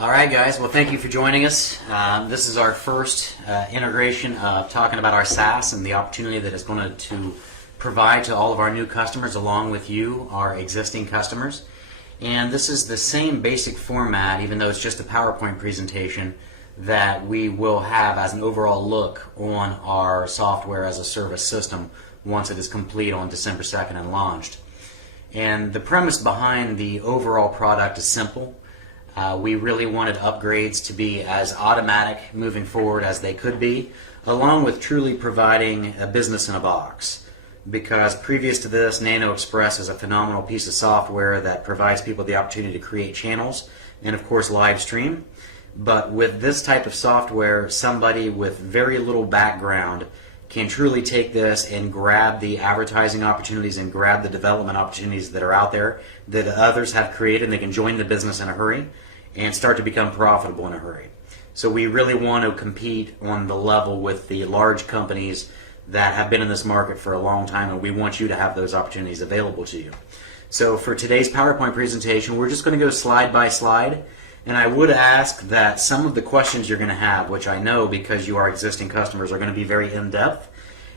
Alright guys, well thank you for joining us. This is our first integration of talking about our SaaS and the opportunity that it's going to provide to all of our new customers along with you, our existing customers. And this is the same basic format, even though it's just a PowerPoint presentation, that we will have as an overall look on our software as a service system once it is complete on December 2nd and launched. And the premise behind the overall product is simple. We really wanted upgrades to be as automatic moving forward as they could be, along with truly providing a business in a box. Because previous to this, Nano Express is a phenomenal piece of software that provides people the opportunity to create channels and of course live stream. But with this type of software, somebody with very little background can truly take this and grab the advertising opportunities and grab the development opportunities that are out there that others have created, and they can join the business in a hurry and start to become profitable in a hurry. So we really want to compete on the level with the large companies that have been in this market for a long time, and we want you to have those opportunities available to you. So for today's PowerPoint presentation, we're just going to go slide by slide, and I would ask that some of the questions you're going to have, which I know because you are existing customers, are going to be very in-depth,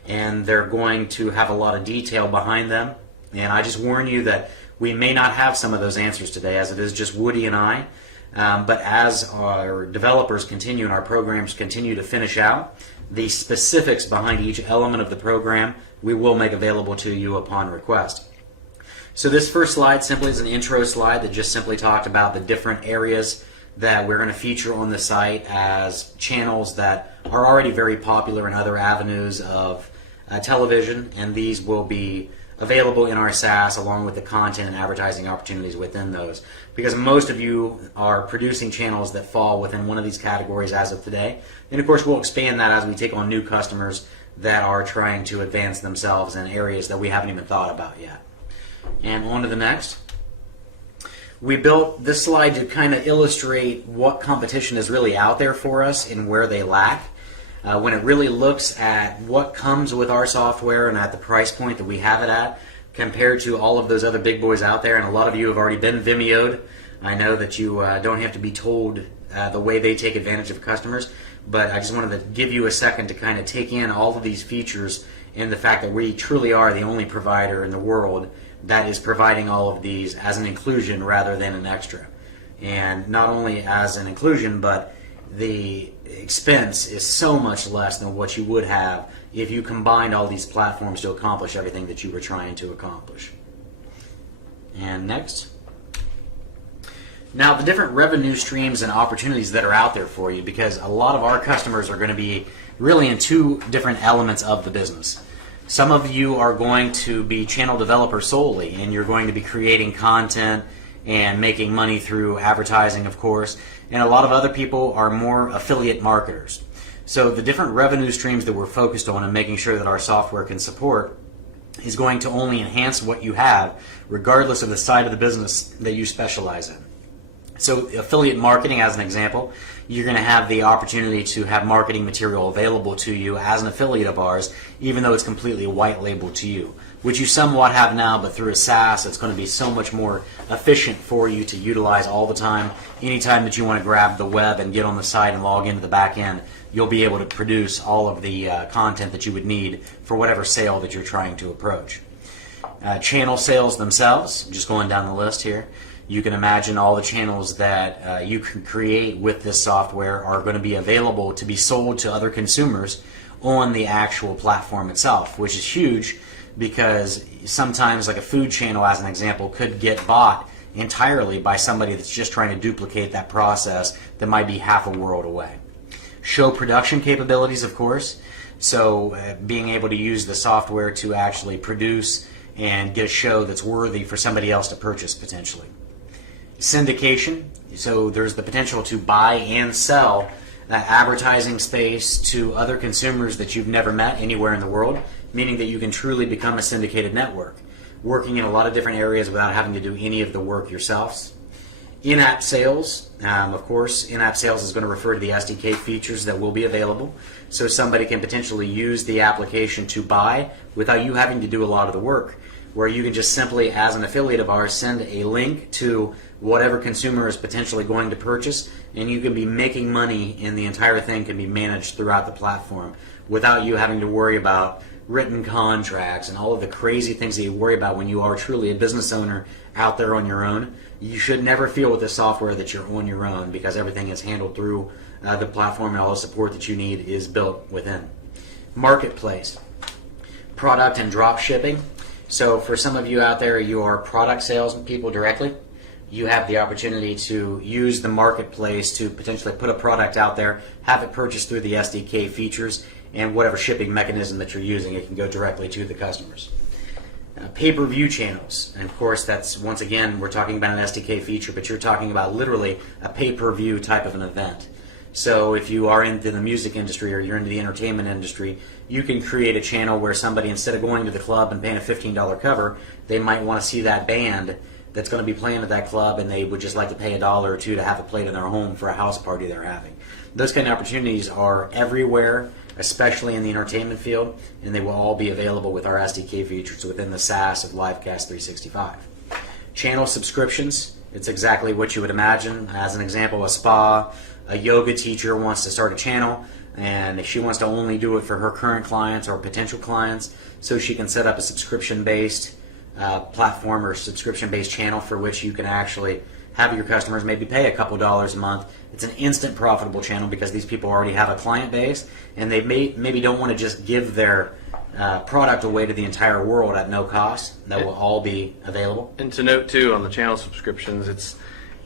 and they're going to have a lot of detail behind them. And I just warn you that we may not have some of those answers today, as it is just Woody and I. But as our developers continue and our programs continue to finish out, the specifics behind each element of the program we will make available to you upon request. So this first slide simply is an intro slide that just simply talked about the different areas that we're going to feature on the site as channels that are already very popular in other avenues of television, and these will be available in our SaaS along with the content and advertising opportunities within those, because most of you are producing channels that fall within one of these categories as of today. And of course we'll expand that as we take on new customers that are trying to advance themselves in areas that we haven't even thought about yet. And on to the next. We built this slide to kind of illustrate what competition is really out there for us and where they lack. When it really looks at what comes with our software and at the price point that we have it at compared to all of those other big boys out there, and a lot of you have already been Vimeo'd. I know that you don't have to be told the way they take advantage of customers, but I just wanted to give you a second to kind of take in all of these features and the fact that we truly are the only provider in the world that is providing all of these as an inclusion rather than an extra. And not only as an inclusion, but the expense is so much less than what you would have if you combined all these platforms to accomplish everything that you were trying to accomplish. And next. Now the different revenue streams and opportunities that are out there for you, because a lot of our customers are going to be really in two different elements of the business. Some of you are going to be channel developers solely, and you're going to be creating content and making money through advertising, of course, and a lot of other people are more affiliate marketers. So the different revenue streams that we're focused on and making sure that our software can support is going to only enhance what you have regardless of the side of the business that you specialize in. So affiliate marketing, as an example, you're going to have the opportunity to have marketing material available to you as an affiliate of ours, even though it's completely white labeled to you, which you somewhat have now, but through a SaaS it's going to be so much more efficient for you to utilize all the time. Anytime that you want to grab the web and get on the site and log into the back end, you'll be able to produce all of the content that you would need for whatever sale that you're trying to approach. Channel sales themselves, just going down the list here, you can imagine all the channels that you can create with this software are going to be available to be sold to other consumers on the actual platform itself, which is huge because sometimes like a food channel, as an example, could get bought entirely by somebody that's just trying to duplicate that process that might be half a world away. Show production capabilities, of course, so being able to use the software to actually produce and get a show that's worthy for somebody else to purchase potentially. Syndication, so there's the potential to buy and sell advertising space to other consumers that you've never met anywhere in the world, meaning that you can truly become a syndicated network, working in a lot of different areas without having to do any of the work yourselves. In-app sales, of course, in-app sales is going to refer to the SDK features that will be available, so somebody can potentially use the application to buy without you having to do a lot of the work, where you can just simply, as an affiliate of ours, send a link to whatever consumer is potentially going to purchase, and you can be making money, and the entire thing can be managed throughout the platform without you having to worry about written contracts and all of the crazy things that you worry about when you are truly a business owner out there on your own. You should never feel with this software that you're on your own, because everything is handled through the platform, and all the support that you need is built within. Marketplace, product and drop shipping. So for some of you out there, you are product sales people directly. You have the opportunity to use the marketplace to potentially put a product out there, have it purchased through the SDK features, and whatever shipping mechanism that you're using, it can go directly to the customers. Pay-per-view channels, and of course that's, once again, we're talking about an SDK feature, but you're talking about literally a pay-per-view type of an event. So if you are into the music industry or you're into the entertainment industry, you can create a channel where somebody, instead of going to the club and paying a $15 cover, they might want to see that band that's going to be playing at that club, and they would just like to pay $1 or $2 to have it played in their home for a house party they're having. Those kind of opportunities are everywhere, especially in the entertainment field, and they will all be available with our SDK features within the SaaS of Livecast365. Channel subscriptions, it's exactly what you would imagine. As an example, a spa, a yoga teacher wants to start a channel, and she wants to only do it for her current clients or potential clients, so she can set up a subscription-based platform or subscription-based channel for which you can actually have your customers maybe pay a couple dollars a month. It's an instant profitable channel because these people already have a client base, and they maybe don't want to just give their product away to the entire world at no cost. That will all be available. And to note too, on the channel subscriptions,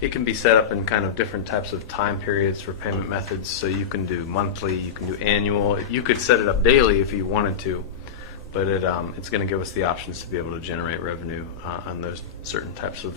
it can be set up in kind of different types of time periods for payment methods. So you can do monthly, you can do annual. You could set it up daily if you wanted to, but it's going to give us the options to be able to generate revenue on those certain types of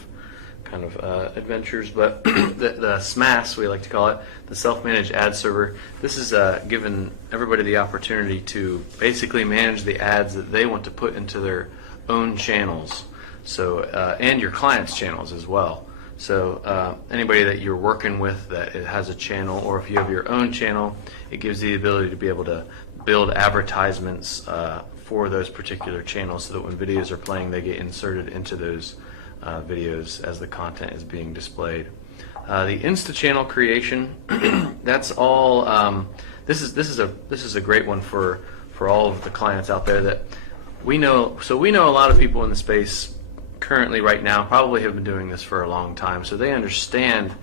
kind of adventures. But the SMAS, we like to call it, the self-managed ad server, this is giving everybody the opportunity to basically manage the ads that they want to put into their own channels, so and your clients' channels as well. So anybody that you're working with that it has a channel, or if you have your own channel, it gives you the ability to be able to build advertisements for those particular channels, so that when videos are playing, they get inserted into those videos as the content is being displayed. The Insta channel creation, that's all. This is a great one for all of the clients out there that we know. So we know a lot of people in the space currently right now probably have been doing this for a long time, so they understand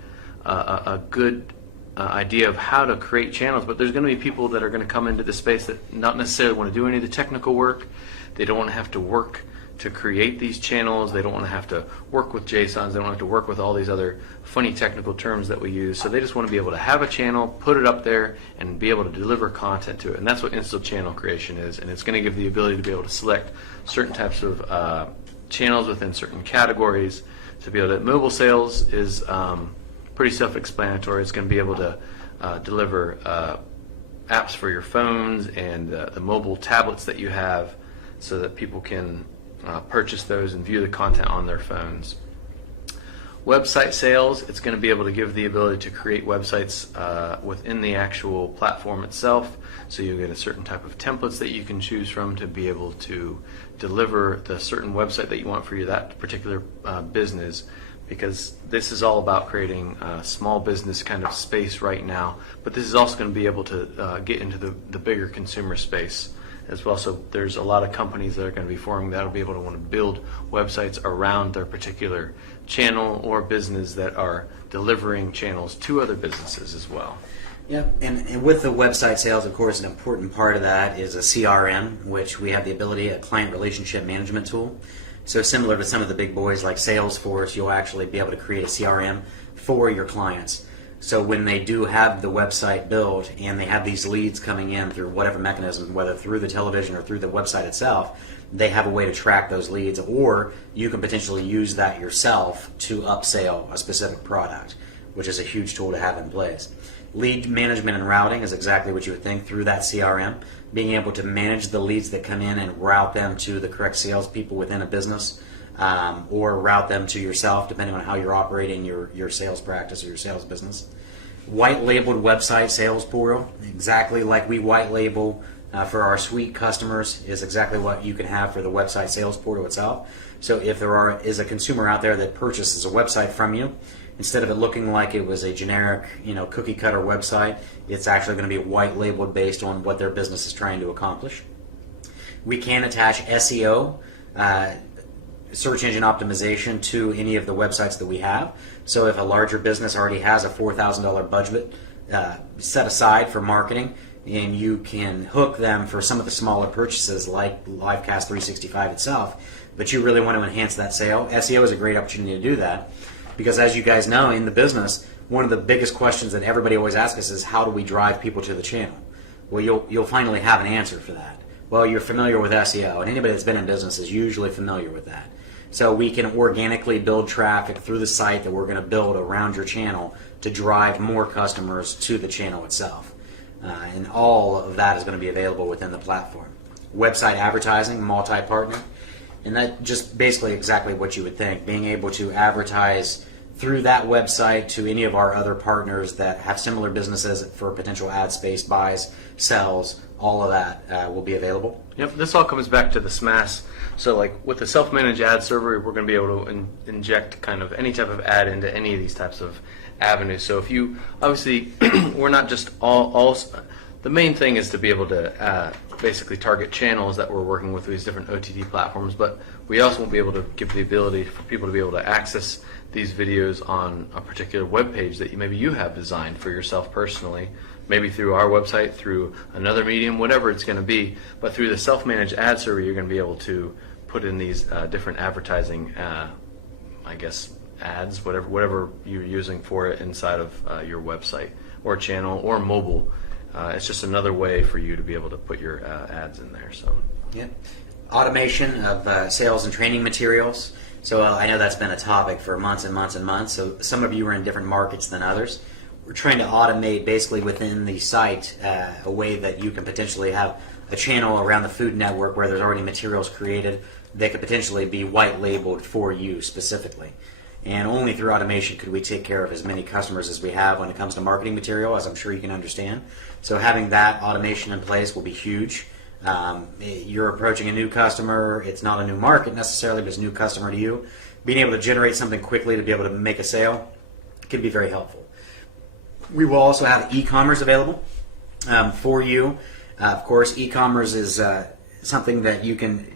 a good idea of how to create channels. But there's going to be people that are going to come into the space that not necessarily want to do any of the technical work. They don't want to have to work to create these channels. They don't want to have to work with JSONs. They don't have to work with all these other funny technical terms that we use. So they just want to be able to have a channel, put it up there, and be able to deliver content to it. And that's what Insta channel creation is. And it's going to give the ability to be able to select certain types of channels within certain categories. To be able to, mobile sales is pretty self-explanatory. It's going to be able to deliver apps for your phones and the mobile tablets that you have, so that people can purchase those and view the content on their phones. Website sales, it's going to be able to give the ability to create websites within the actual platform itself. So you get a certain type of templates that you can choose from to be able to deliver the certain website that you want for that particular business, because this is all about creating a small business kind of space right now. But this is also going to be able to get into the bigger consumer space as well. So there's a lot of companies that are going to be forming that will be able to want to build websites around their particular channel or business that are delivering channels to other businesses as well. Yeah, and with the website sales, of course, an important part of that is a CRM, which we have the ability, a client relationship management tool. So similar to some of the big boys like Salesforce, you'll actually be able to create a CRM for your clients. So when they do have the website built and they have these leads coming in through whatever mechanism, whether through the television or through the website itself, they have a way to track those leads, or you can potentially use that yourself to upsell a specific product, which is a huge tool to have in place. Lead management and routing is exactly what you would think through that CRM, being able to manage the leads that come in and route them to the correct salespeople within a business, or route them to yourself, depending on how you're operating your sales practice or your sales business. White labeled website sales portal, exactly like we white label for our suite customers is exactly what you can have for the website sales portal itself. So if there is a consumer out there that purchases a website from you, instead of it looking like it was a generic, cookie cutter website, it's actually going to be white labeled based on what their business is trying to accomplish. We can attach SEO, search engine optimization, to any of the websites that we have. So if a larger business already has a $4,000 budget set aside for marketing, and you can hook them for some of the smaller purchases like Livecast365 itself, but you really want to enhance that sale, SEO is a great opportunity to do that, because as you guys know, in the business, one of the biggest questions that everybody always asks us is, how do we drive people to the channel? Well, you'll finally have an answer for that. Well, you're familiar with SEO, and anybody that's been in business is usually familiar with that. So we can organically build traffic through the site that we're going to build around your channel to drive more customers to the channel itself. And all of that is going to be available within the platform. Website advertising, multi-partner, and that just basically exactly what you would think, being able to advertise through that website to any of our other partners that have similar businesses for potential ad space buys, sells, all of that will be available. Yep, this all comes back to the SMAS. So like with the self-managed ad server, we're going to be able to inject kind of any type of ad into any of these types of avenues. So if you, obviously, we're not just all the main thing is to be able to basically target channels that we're working with these different OTT platforms, but we also will be able to give the ability for people to be able to access these videos on a particular web page that maybe you have designed for yourself personally, maybe through our website, through another medium, whatever it's going to be. But through the self-managed ad server, you're going to be able to put in these different advertising, ads, whatever you're using for it inside of your website or channel or mobile. It's just another way for you to be able to put your ads in there. So, yeah, automation of sales and training materials. So I know that's been a topic for months and months and months. So some of you are in different markets than others. We're trying to automate basically within the site a way that you can potentially have a channel around the Food Network where there's already materials created that could potentially be white labeled for you specifically. And only through automation could we take care of as many customers as we have when it comes to marketing material, as I'm sure you can understand. So having that automation in place will be huge. You're approaching a new customer. It's not a new market necessarily, but it's a new customer to you. Being able to generate something quickly to be able to make a sale can be very helpful. We will also have e-commerce available for you. Of course, e-commerce is something that you can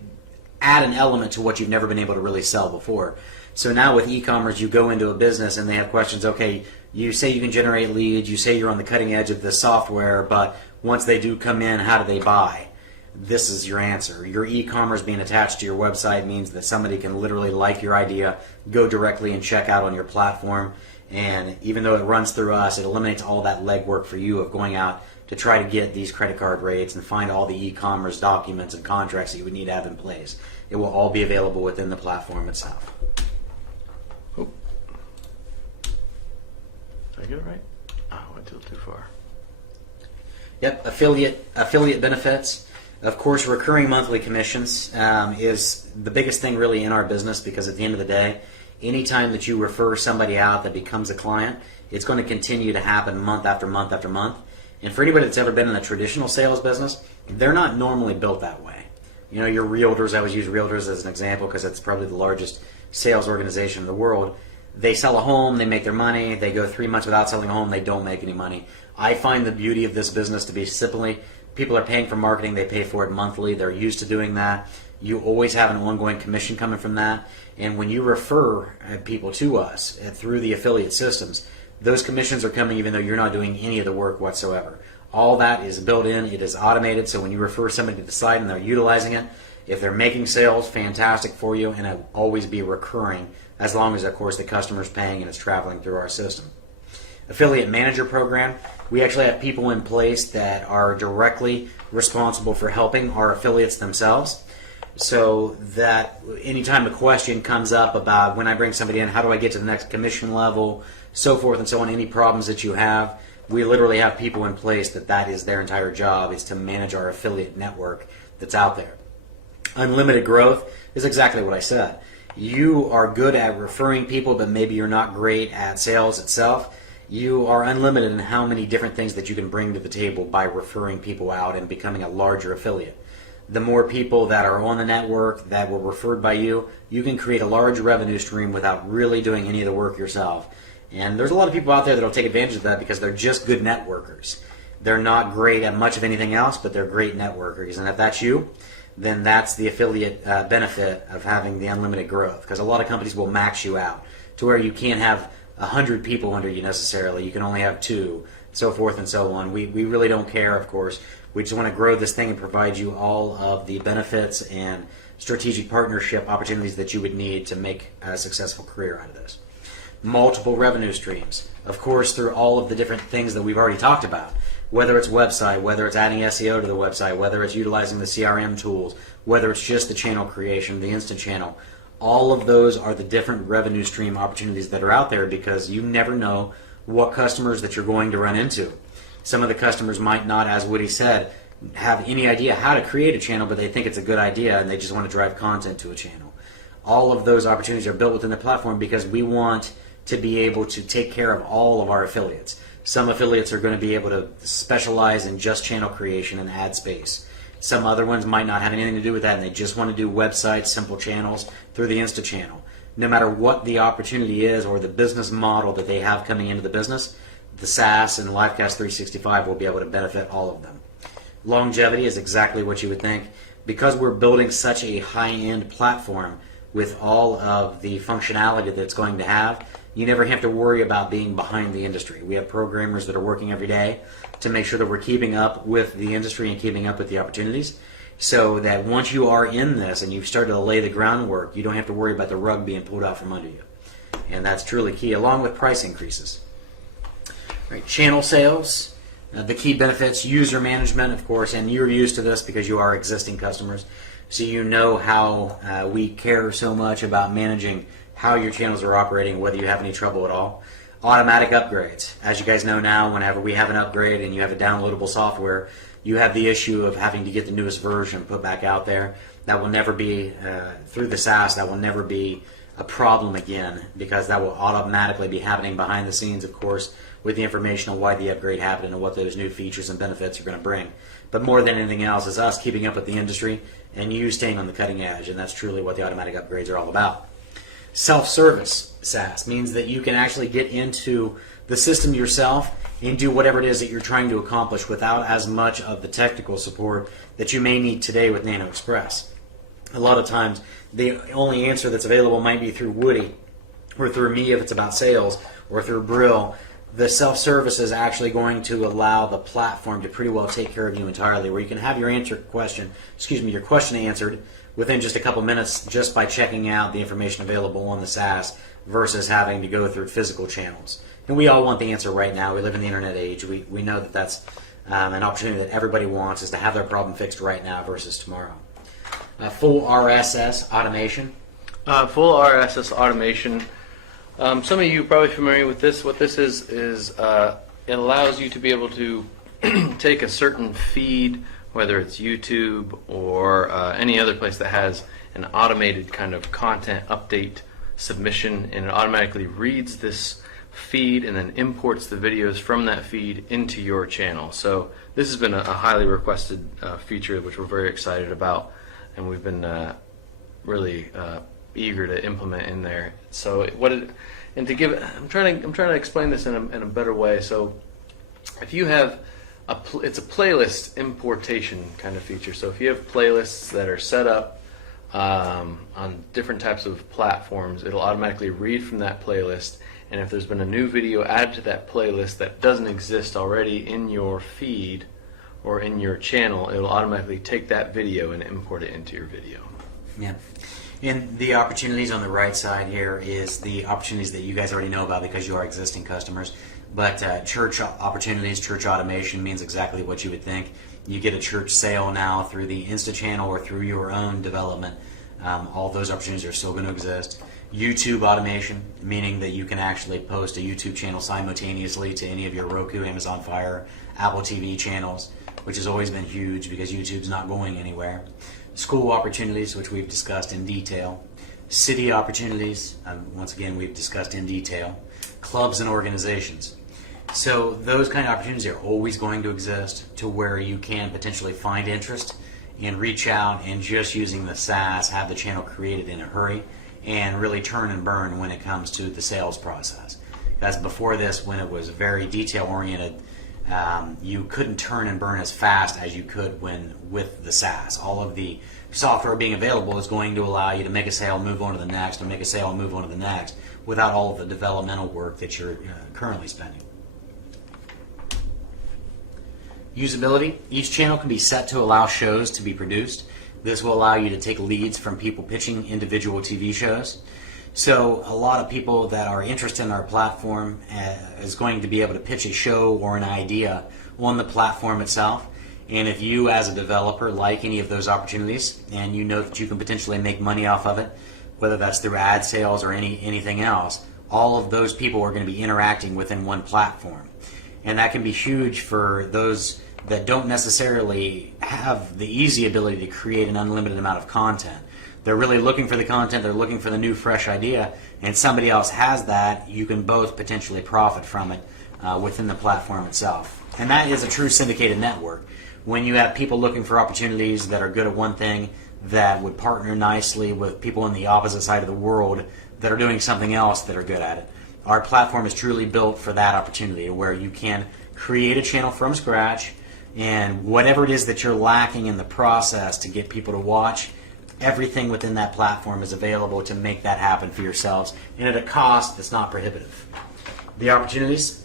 add an element to what you've never been able to really sell before. So now with e-commerce, you go into a business and they have questions. Okay, you say you can generate leads, you say you're on the cutting edge of the software, but once they do come in, how do they buy? This is your answer. Your e-commerce being attached to your website means that somebody can literally like your idea, go directly and check out on your platform, and even though it runs through us, it eliminates all that legwork for you of going out to try to get these credit card rates and find all the e-commerce documents and contracts that you would need to have in place. It will all be available within the platform itself. Oh. Did I get it right? Oh, I went a little too far. Yep, affiliate benefits. Of course, recurring monthly commissions is the biggest thing really in our business, because at the end of the day, anytime that you refer somebody out that becomes a client, it's going to continue to happen month after month after month. And for anybody that's ever been in a traditional sales business, they're not normally built that way. You know, your realtors, I always use realtors as an example because it's probably the largest sales organization in the world. They sell a home, they make their money, they go 3 months without selling a home, they don't make any money. I find the beauty of this business to be simply, people are paying for marketing, they pay for it monthly, they're used to doing that. You always have an ongoing commission coming from that. And when you refer people to us through the affiliate systems, those commissions are coming even though you're not doing any of the work whatsoever. All that is built in, it is automated, so when you refer somebody to the site and they're utilizing it, if they're making sales, fantastic for you, and it will always be recurring as long as, of course, the customer's paying and it's traveling through our system. Affiliate Manager Program, we actually have people in place that are directly responsible for helping our affiliates themselves, so that anytime a question comes up about when I bring somebody in, how do I get to the next commission level, so forth and so on, any problems that you have, we literally have people in place that is their entire job, is to manage our affiliate network that's out there. Unlimited growth is exactly what I said. You are good at referring people, but maybe you're not great at sales itself. you are unlimited in how many different things that you can bring to the table by referring people out and becoming a larger affiliate. The more people that are on the network that were referred by you, you can create a large revenue stream without really doing any of the work yourself. And there's a lot of people out there that will take advantage of that because they're just good networkers. They're not great at much of anything else, but they're great networkers. And if that's you, then that's the affiliate benefit of having the unlimited growth. Because a lot of companies will max you out to where you can't have 100 people under you necessarily. You can only have 2, so forth and so on. We really don't care, of course. We just want to grow this thing and provide you all of the benefits and strategic partnership opportunities that you would need to make a successful career out of this. Multiple revenue streams, of course, through all of the different things that we've already talked about, whether it's website, whether it's adding SEO to the website, whether it's utilizing the CRM tools, whether it's just the channel creation, the instant channel. All of those are the different revenue stream opportunities that are out there because you never know what customers that you're going to run into. Some of the customers might not, as Woody said, have any idea how to create a channel, but they think it's a good idea and they just want to drive content to a channel. All of those opportunities are built within the platform because we want to be able to take care of all of our affiliates. Some affiliates are going to be able to specialize in just channel creation and ad space. Some other ones might not have anything to do with that and they just want to do websites, simple channels through the Insta channel. No matter what the opportunity is or the business model that they have coming into the business, the SaaS and Livecast365 will be able to benefit all of them. Longevity is exactly what you would think. Because we're building such a high-end platform with all of the functionality that it's going to have, you never have to worry about being behind the industry. We have programmers that are working every day to make sure that we're keeping up with the industry and keeping up with the opportunities so that once you are in this and you've started to lay the groundwork, you don't have to worry about the rug being pulled out from under you. And that's truly key, along with price increases. Right, channel sales, the key benefits, user management, of course, and you're used to this because you are existing customers, so you know how we care so much about managing how your channels are operating, whether you have any trouble at all. Automatic upgrades. As you guys know now, whenever we have an upgrade and you have a downloadable software, you have the issue of having to get the newest version put back out there. That will never be, through the SaaS, that will never be a problem again because that will automatically be happening behind the scenes, of course, with the information on why the upgrade happened and what those new features and benefits are going to bring. But more than anything else is us keeping up with the industry and you staying on the cutting edge, and that's truly what the automatic upgrades are all about. Self-service SaaS means that you can actually get into the system yourself and do whatever it is that you're trying to accomplish without as much of the technical support that you may need today with Nano Express. A lot of times the only answer that's available might be through Woody or through me if it's about sales or through Brill. The self-service is actually going to allow the platform to pretty well take care of you entirely, where you can have your question answered within just a couple minutes just by checking out the information available on the SaaS versus having to go through physical channels. And we all want the answer right now. We live in the internet age. We know that that's an opportunity that everybody wants, is to have their problem fixed right now versus tomorrow. Full RSS automation. Full RSS automation. Some of you are probably familiar with this. What this is it allows you to be able to take a certain feed, whether it's YouTube or any other place that has an automated kind of content update submission, and it automatically reads this feed and then imports the videos from that feed into your channel. So this has been a highly requested feature, which we're very excited about, and we've been really eager to implement in there. So I'm trying to explain this in a better way. So if you have it's a playlist importation kind of feature. So if you have playlists that are set up on different types of platforms, it'll automatically read from that playlist, and if there's been a new video added to that playlist that doesn't exist already in your feed or in your channel, it'll automatically take that video and import it into your video. Yeah. And the opportunities on the right side here is the opportunities that you guys already know about because you are existing customers. But church opportunities, church automation means exactly what you would think. You get a church sale now through the Insta channel or through your own development. All those opportunities are still going to exist. YouTube automation, meaning that you can actually post a YouTube channel simultaneously to any of your Roku, Amazon Fire, Apple TV channels, which has always been huge because YouTube's not going anywhere. School opportunities, which we've discussed in detail. City opportunities, once again, we've discussed in detail. Clubs and organizations. So those kind of opportunities are always going to exist, to where you can potentially find interest and reach out and just using the SaaS, have the channel created in a hurry and really turn and burn when it comes to the sales process. Because before this, when it was very detail oriented, you couldn't turn and burn as fast as you could when with the SaaS. All of the software being available is going to allow you to make a sale, move on to the next, and make a sale and move on to the next without all of the developmental work that you're currently spending. Usability. Each channel can be set to allow shows to be produced. This will allow you to take leads from people pitching individual TV shows. So a lot of people that are interested in our platform is going to be able to pitch a show or an idea on the platform itself. And if you as a developer like any of those opportunities and you know that you can potentially make money off of it, whether that's through ad sales or anything else, all of those people are going to be interacting within one platform. And that can be huge for those that don't necessarily have the easy ability to create an unlimited amount of content. They're really looking for the content, they're looking for the new fresh idea, and somebody else has that. You can both potentially profit from it within the platform itself. And that is a true syndicated network. When you have people looking for opportunities that are good at one thing that would partner nicely with people on the opposite side of the world that are doing something else that are good at it. Our platform is truly built for that opportunity, where you can create a channel from scratch, and whatever it is that you're lacking in the process to get people to watch, everything within that platform is available to make that happen for yourselves, and at a cost that's not prohibitive. The opportunities: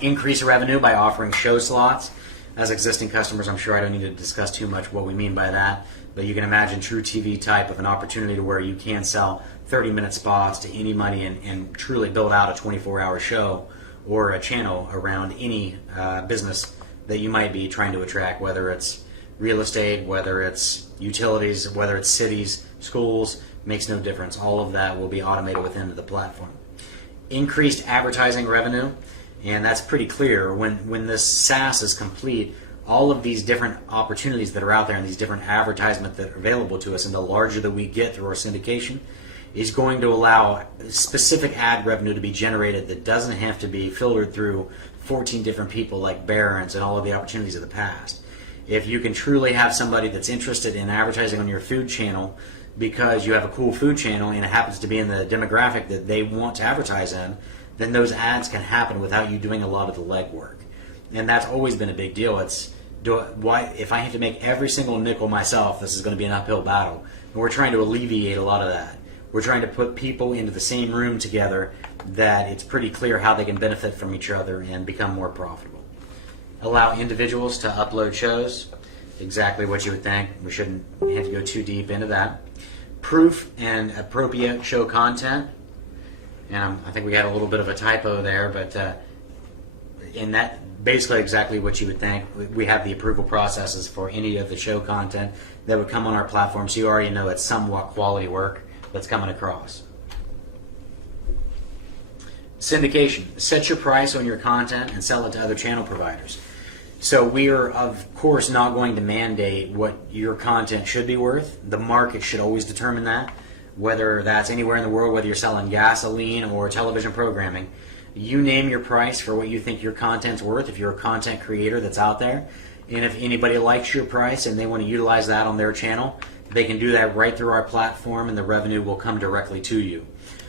increase revenue by offering show slots. As existing customers, I'm sure I don't need to discuss too much what we mean by that, but you can imagine true TV type of an opportunity to where you can sell 30-minute spots to anybody and truly build out a 24-hour show or a channel around any business that you might be trying to attract, whether it's real estate, whether it's utilities, whether it's cities, schools, makes no difference. All of that will be automated within the platform. Increased advertising revenue, and that's pretty clear. When this SaaS is complete, all of these different opportunities that are out there and these different advertisements that are available to us, and the larger that we get through our syndication, is going to allow specific ad revenue to be generated that doesn't have to be filtered through 14 different people like Barron's and all of the opportunities of the past. If you can truly have somebody that's interested in advertising on your food channel because you have a cool food channel and it happens to be in the demographic that they want to advertise in, then those ads can happen without you doing a lot of the legwork. And that's always been a big deal. If I have to make every single nickel myself, this is going to be an uphill battle. And we're trying to alleviate a lot of that. We're trying to put people into the same room together that it's pretty clear how they can benefit from each other and become more profitable. Allow individuals to upload shows. Exactly what you would think. We shouldn't have to go too deep into that. Proof and appropriate show content. And I think we had a little bit of a typo there, but in that, basically exactly what you would think. We have the approval processes for any of the show content that would come on our platform, so you already know it's somewhat quality work that's coming across. Syndication. Set your price on your content and sell it to other channel providers. So we are, of course, not going to mandate what your content should be worth. The market should always determine that, whether that's anywhere in the world, whether you're selling gasoline or television programming. You name your price for what you think your content's worth if you're a content creator that's out there. And if anybody likes your price and they want to utilize that on their channel, they can do that right through our platform, and the revenue will come directly to you.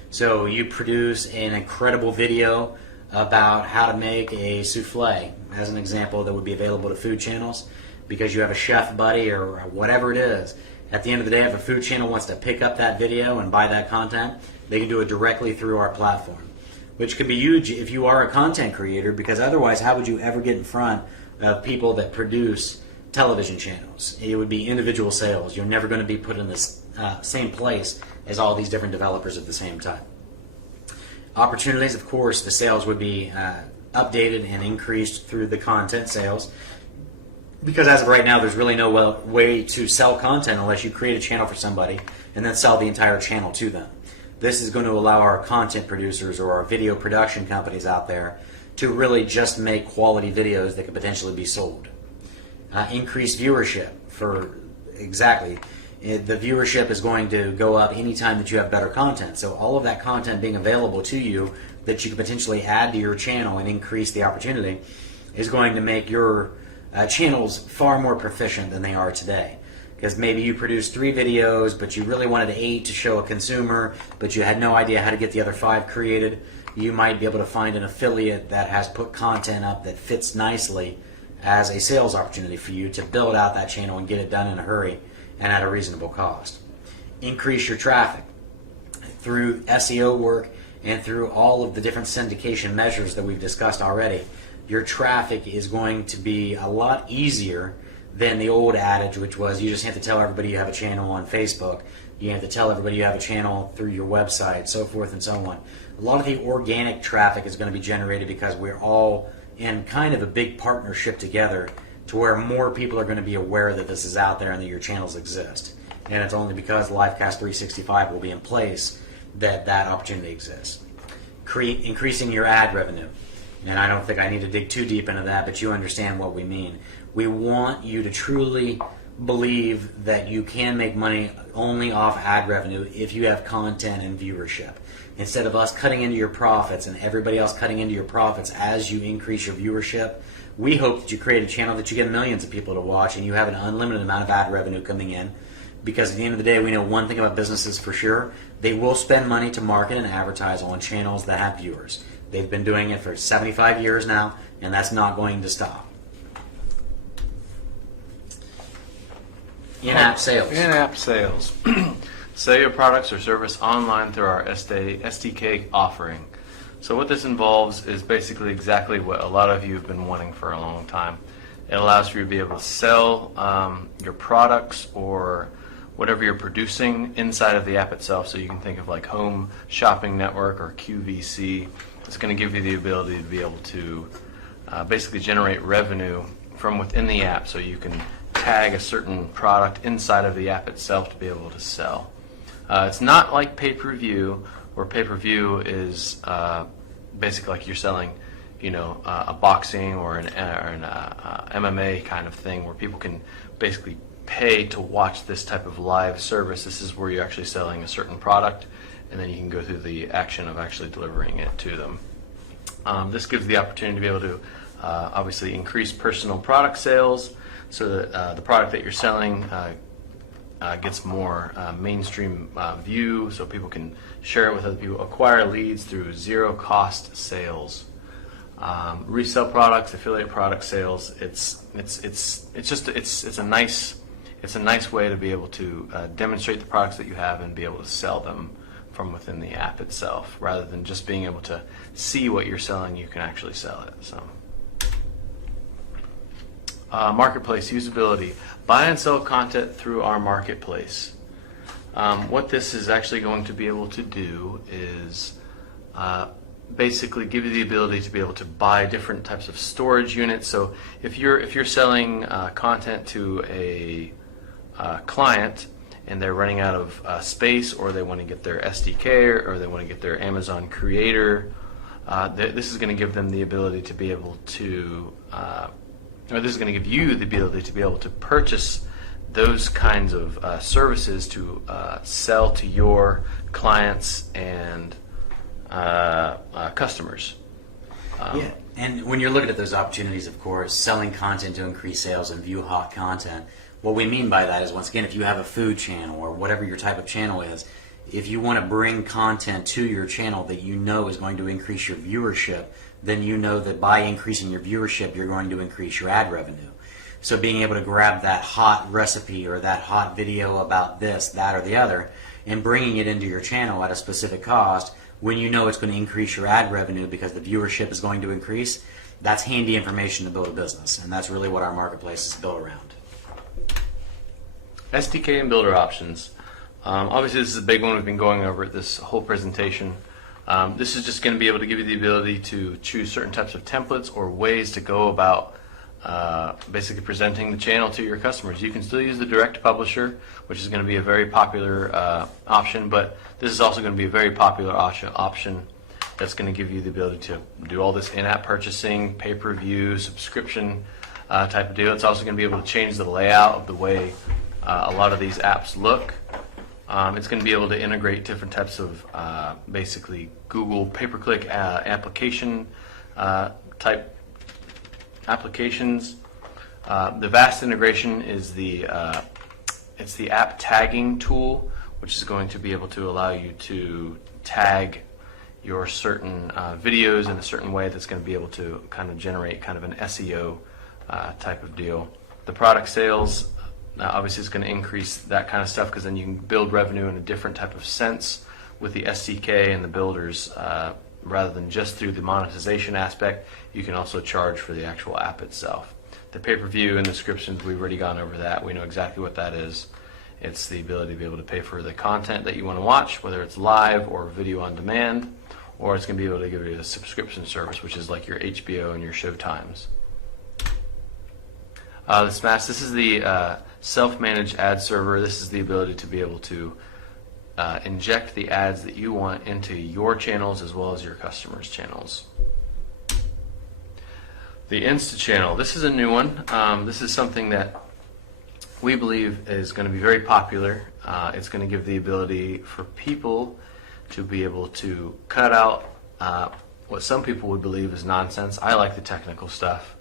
So you produce an incredible video about how to make a souffle, as an example, that would be available to food channels because you have a chef buddy or whatever it is. At the end of the day, if a food channel wants to pick up that video and buy that content, they can do it directly through our platform, which could be huge if you are a content creator, because otherwise how would you ever get in front of people that produce television channels? It would be individual sales. You're never going to be put in this same place as all these different developers at the same time. Opportunities, of course, the sales would be updated and increased through the content sales, because as of right now, there's really no way to sell content unless you create a channel for somebody and then sell the entire channel to them. This is going to allow our content producers or our video production companies out there to really just make quality videos that could potentially be sold. Increased viewership for exactly. The viewership is going to go up anytime that you have better content. So all of that content being available to you that you could potentially add to your channel and increase the opportunity is going to make your channels far more proficient than they are today. Because maybe you produced 3 videos, but you really wanted 8 to show a consumer, but you had no idea how to get the other 5 created. You might be able to find an affiliate that has put content up that fits nicely as a sales opportunity for you to build out that channel and get it done in a hurry and at a reasonable cost. Increase your traffic through SEO work and through all of the different syndication measures that we've discussed already. Your traffic is going to be a lot easier than the old adage, which was you just have to tell everybody you have a channel on Facebook, you have to tell everybody you have a channel through your website, so forth and so on. A lot of the organic traffic is going to be generated because we're all in kind of a big partnership together to where more people are going to be aware that this is out there and that your channels exist. And it's only because Livecast365 will be in place that that opportunity exists. Increasing your ad revenue. And I don't think I need to dig too deep into that, but you understand what we mean. We want you to truly believe that you can make money only off ad revenue if you have content and viewership. Instead of us cutting into your profits and everybody else cutting into your profits as you increase your viewership, we hope that you create a channel that you get millions of people to watch and you have an unlimited amount of ad revenue coming in. Because at the end of the day, we know one thing about businesses for sure: they will spend money to market and advertise on channels that have viewers. They've been doing it for 75 years now, and that's not going to stop. In-app sales. In-app sales. Sell your products or service online through our SDK offering. So what this involves is basically exactly what a lot of you have been wanting for a long time. It allows for you to be able to sell your products or whatever you're producing inside of the app itself. So you can think of like Home Shopping Network or QVC. It's going to give you the ability to be able to basically generate revenue from within the app, so you can tag a certain product inside of the app itself to be able to sell. It's not like pay-per-view, where pay-per-view is basically like you're selling, a boxing or an MMA kind of thing, where people can basically pay to watch this type of live service. This is where you're actually selling a certain product, and then you can go through the action of actually delivering it to them. This gives the opportunity to be able to obviously increase personal product sales, so that the product that you're selling gets more mainstream view, so people can share it with other people. Acquire leads through zero-cost sales. Resell products, affiliate product sales. It's a nice way to be able to demonstrate the products that you have and be able to sell them from within the app itself, rather than just being able to see what you're selling. You can actually sell it. So, marketplace usability: buy and sell content through our marketplace. What this is actually going to be able to do is basically give you the ability to be able to buy different types of storage units. So if you're selling content to a client and they're running out of space, or they want to get their SDK, or they want to get their Amazon Creator, this is going to give them the ability to be able to, or this is going to give you the ability to be able to purchase those kinds of services to sell to your clients and customers. Yeah, and when you're looking at those opportunities, of course, selling content to increase sales and view hot content, what we mean by that is, once again, if you have a food channel or whatever your type of channel is, if you want to bring content to your channel that you know is going to increase your viewership, then you know that by increasing your viewership, you're going to increase your ad revenue. So being able to grab that hot recipe or that hot video about this, that, or the other, and bringing it into your channel at a specific cost, when you know it's going to increase your ad revenue because the viewership is going to increase, that's handy information to build a business. And that's really what our marketplace is built around. SDK and builder options. Obviously, this is a big one we've been going over at this whole presentation. This is just going to be able to give you the ability to choose certain types of templates or ways to go about basically presenting the channel to your customers. You can still use the direct publisher, which is going to be a very popular option, but this is also going to be a very popular option that's going to give you the ability to do all this in-app purchasing, pay-per-view, subscription type of deal. It's also going to be able to change the layout of the way a lot of these apps look. It's going to be able to integrate different types of basically Google pay-per-click application type applications. The vast integration is it's the app tagging tool, which is going to be able to allow you to tag your certain videos in a certain way that's going to be able to kind of generate kind of an SEO type of deal. The product sales, obviously, is going to increase that kind of stuff because then you can build revenue in a different type of sense with the SDK and the builders. Rather than just through the monetization aspect, you can also charge for the actual app itself. The pay-per-view and the subscriptions, we've already gone over that. We know exactly what that is. It's the ability to be able to pay for the content that you want to watch, whether it's live or video on demand, or it's going to be able to give you a subscription service, which is like your HBO and your Showtimes. The Smash, this is the self-managed ad server. This is the ability to be able to inject the ads that you want into your channels as well as your customers' channels. The Insta channel, this is a new one. This is something that we believe is going to be very popular. It's going to give the ability for people to be able to cut out what some people would believe is nonsense. I like the technical stuff.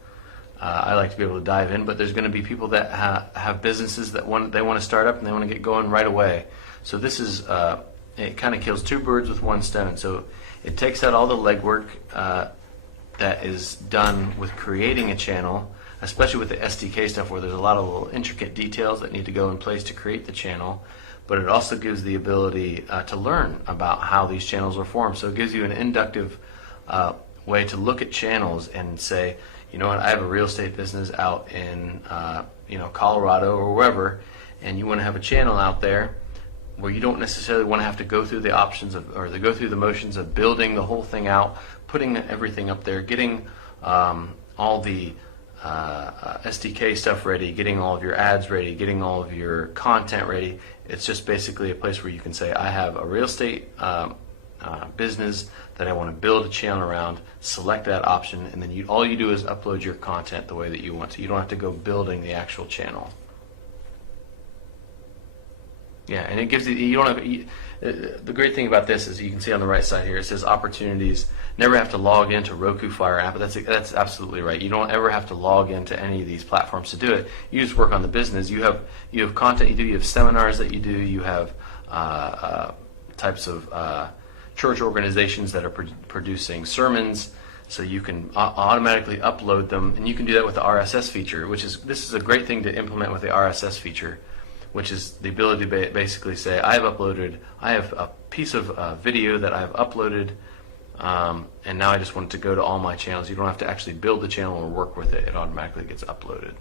I like to be able to dive in, but there's going to be people that have businesses that they want to start up and they want to get going right away. So this is, it kind of kills two birds with one stone. So it takes out all the legwork that is done with creating a channel, especially with the SDK stuff where there's a lot of little intricate details that need to go in place to create the channel. But it also gives the ability to learn about how these channels are formed. So it gives you an inductive way to look at channels and say, you know what, I have a real estate business out in Colorado or wherever, and you want to have a channel out there where you don't necessarily want to have to go through the options of, or go through the motions of building the whole thing out, putting everything up there, getting all the SDK stuff ready, getting all of your ads ready, getting all of your content ready. It's just basically a place where you can say, I have a real estate business that I want to build a channel around, select that option, and then all you do is upload your content the way that you want to. You don't have to go building the actual channel. Yeah, and it gives you don't have, the great thing about this is you can see on the right side here, it says opportunities. Never have to log into Roku, Fire app. That's absolutely right. You don't ever have to log into any of these platforms to do it. You just work on the business. You have content you do. You have seminars that you do. You have types of church organizations that are producing sermons. So you can automatically upload them, and you can do that with the RSS feature, this is a great thing to implement with the RSS feature, which is the ability to basically say, I have a piece of video that I have uploaded, and now I just want it to go to all my channels. You don't have to actually build the channel or work with it. It automatically gets uploaded.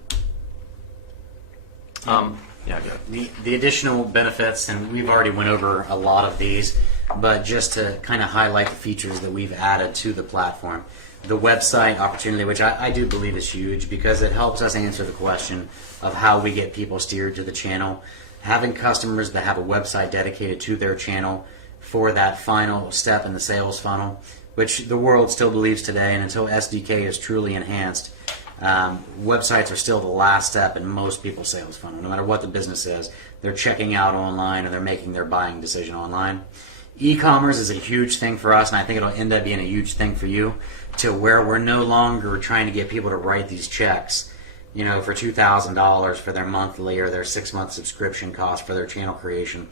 Yeah, go ahead. The additional benefits, and we've already went over a lot of these, but just to kind of highlight the features that we've added to the platform. The website opportunity, which I do believe is huge because it helps us answer the question of how we get people steered to the channel. Having customers that have a website dedicated to their channel for that final step in the sales funnel, which the world still believes today, and until SDK is truly enhanced, websites are still the last step in most people's sales funnel. No matter what the business is, they're checking out online and they're making their buying decision online. E-commerce is a huge thing for us, and I think it'll end up being a huge thing for you, to where we're no longer trying to get people to write these checks, for $2,000 for their monthly or their 6-month subscription cost for their channel creation.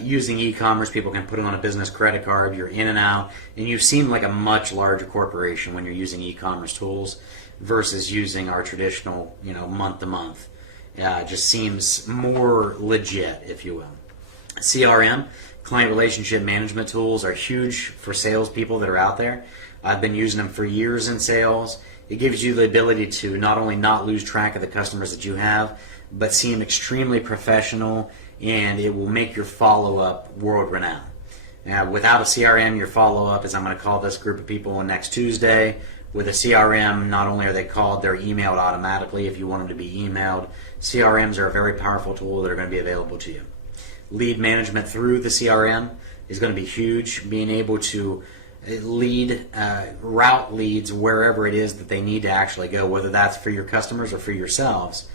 Using e-commerce, people can put it on a business credit card. You're in and out, and you seem like a much larger corporation when you're using e-commerce tools versus using our traditional, month-to-month. It just seems more legit, if you will. CRM, client relationship management tools, are huge for salespeople that are out there. I've been using them for years in sales. It gives you the ability to not only not lose track of the customers that you have, but seem extremely professional, and it will make your follow-up world-renowned. Now, without a CRM, your follow-up is, I'm going to call this group of people on next Tuesday. With a CRM, not only are they called, they're emailed automatically if you want them to be emailed. CRMs are a very powerful tool that are going to be available to you. Lead management through the CRM is going to be huge. Being able to route leads wherever it is that they need to actually go, whether that's for your customers or for yourselves.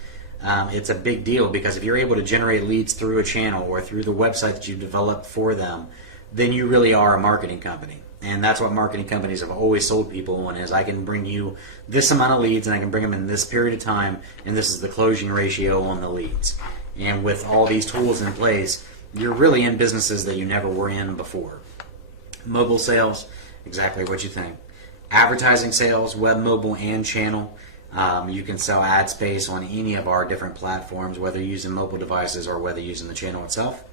it's a big deal, because if you're able to generate leads through a channel or through the website that you developed for them, then you really are a marketing company. And that's what marketing companies have always sold people on, is I can bring you this amount of leads and I can bring them in this period of time, and this is the closing ratio on the leads. And with all these tools in place, you're really in businesses that you never were in before. Mobile sales, exactly what you think. Advertising sales, web, mobile, and channel. You can sell ad space on any of our different platforms, whether using mobile devices or whether using the channel itself.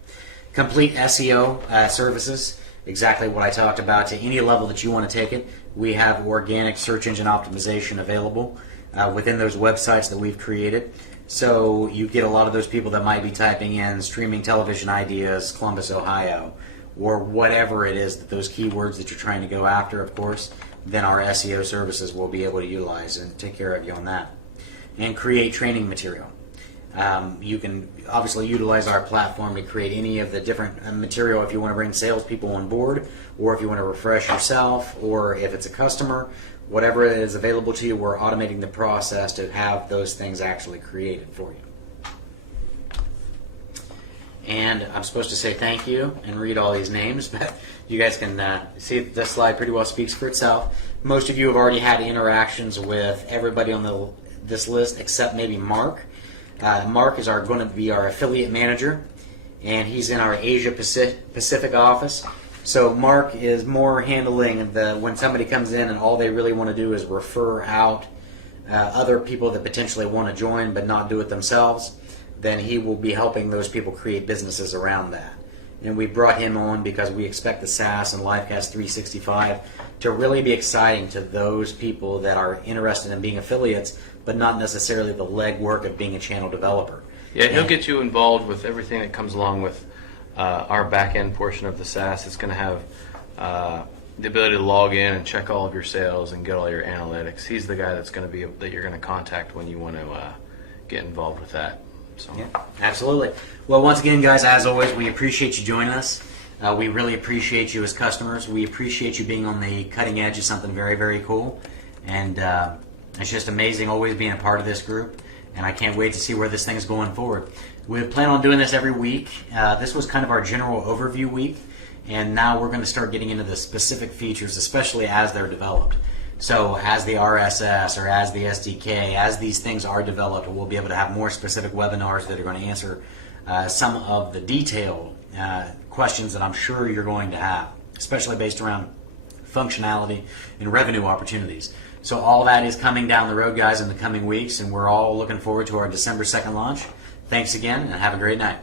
Complete SEO services, exactly what I talked about, to any level that you want to take it. We have organic search engine optimization available within those websites that we've created. So you get a lot of those people that might be typing in streaming television ideas, Columbus, Ohio, or whatever it is, that those keywords that you're trying to go after, of course, then our SEO services will be able to utilize and take care of you on that. And create training material. You can obviously utilize our platform to create any of the different material if you want to bring salespeople on board, or if you want to refresh yourself, or if it's a customer, whatever it is available to you, we're automating the process to have those things actually created for you. And I'm supposed to say thank you and read all these names, but you guys can see that this slide pretty well speaks for itself. Most of you have already had interactions with everybody on this list except maybe Mark. Mark is going to be our affiliate manager, and he's in our Asia Pacific office. So Mark is more handling when somebody comes in and all they really want to do is refer out other people that potentially want to join but not do it themselves. Then he will be helping those people create businesses around that. And we brought him on because we expect the SaaS and Livecast365 to really be exciting to those people that are interested in being affiliates, but not necessarily the legwork of being a channel developer. Yeah, he'll get you involved with everything that comes along with our back-end portion of the SaaS. It's going to have the ability to log in and check all of your sales and get all your analytics. He's the guy that you're going to contact when you want to get involved with that. So. Yeah, absolutely. Well, once again, guys, as always, we appreciate you joining us. We really appreciate you as customers. We appreciate you being on the cutting edge of something very, very cool. And it's just amazing always being a part of this group. And I can't wait to see where this thing is going forward. We plan on doing this every week. This was kind of our general overview week. And now we're going to start getting into the specific features, especially as they're developed. So as the RSS or as the SDK, as these things are developed, we'll be able to have more specific webinars that are going to answer some of the detailed questions that I'm sure you're going to have, especially based around functionality and revenue opportunities. So all that is coming down the road, guys, in the coming weeks, and we're all looking forward to our December 2nd launch. Thanks again, and have a great night.